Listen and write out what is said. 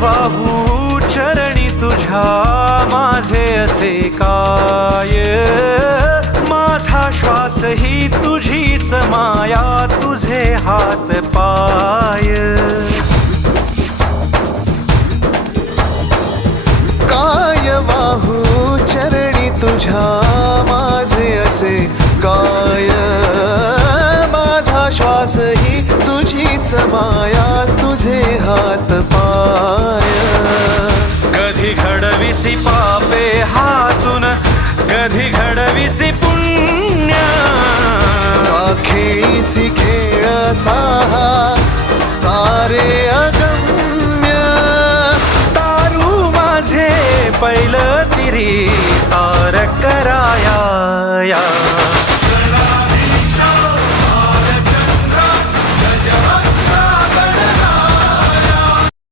वाहू चरणी तुझ्या माझे असे काय, माझा श्वास ही तुझीच माया, तुझे हात पाय. काय वाहू चरणी तुझ्या माझे असे काय, माझा श्वास ही तुझीच माया, तुझे हात पाय. कधी घडविसी पापे हातून, कधी घडविसी पुण्य, खेळीसी खेळ साहा सारे अगम्य. तारू माझे पैल तिरी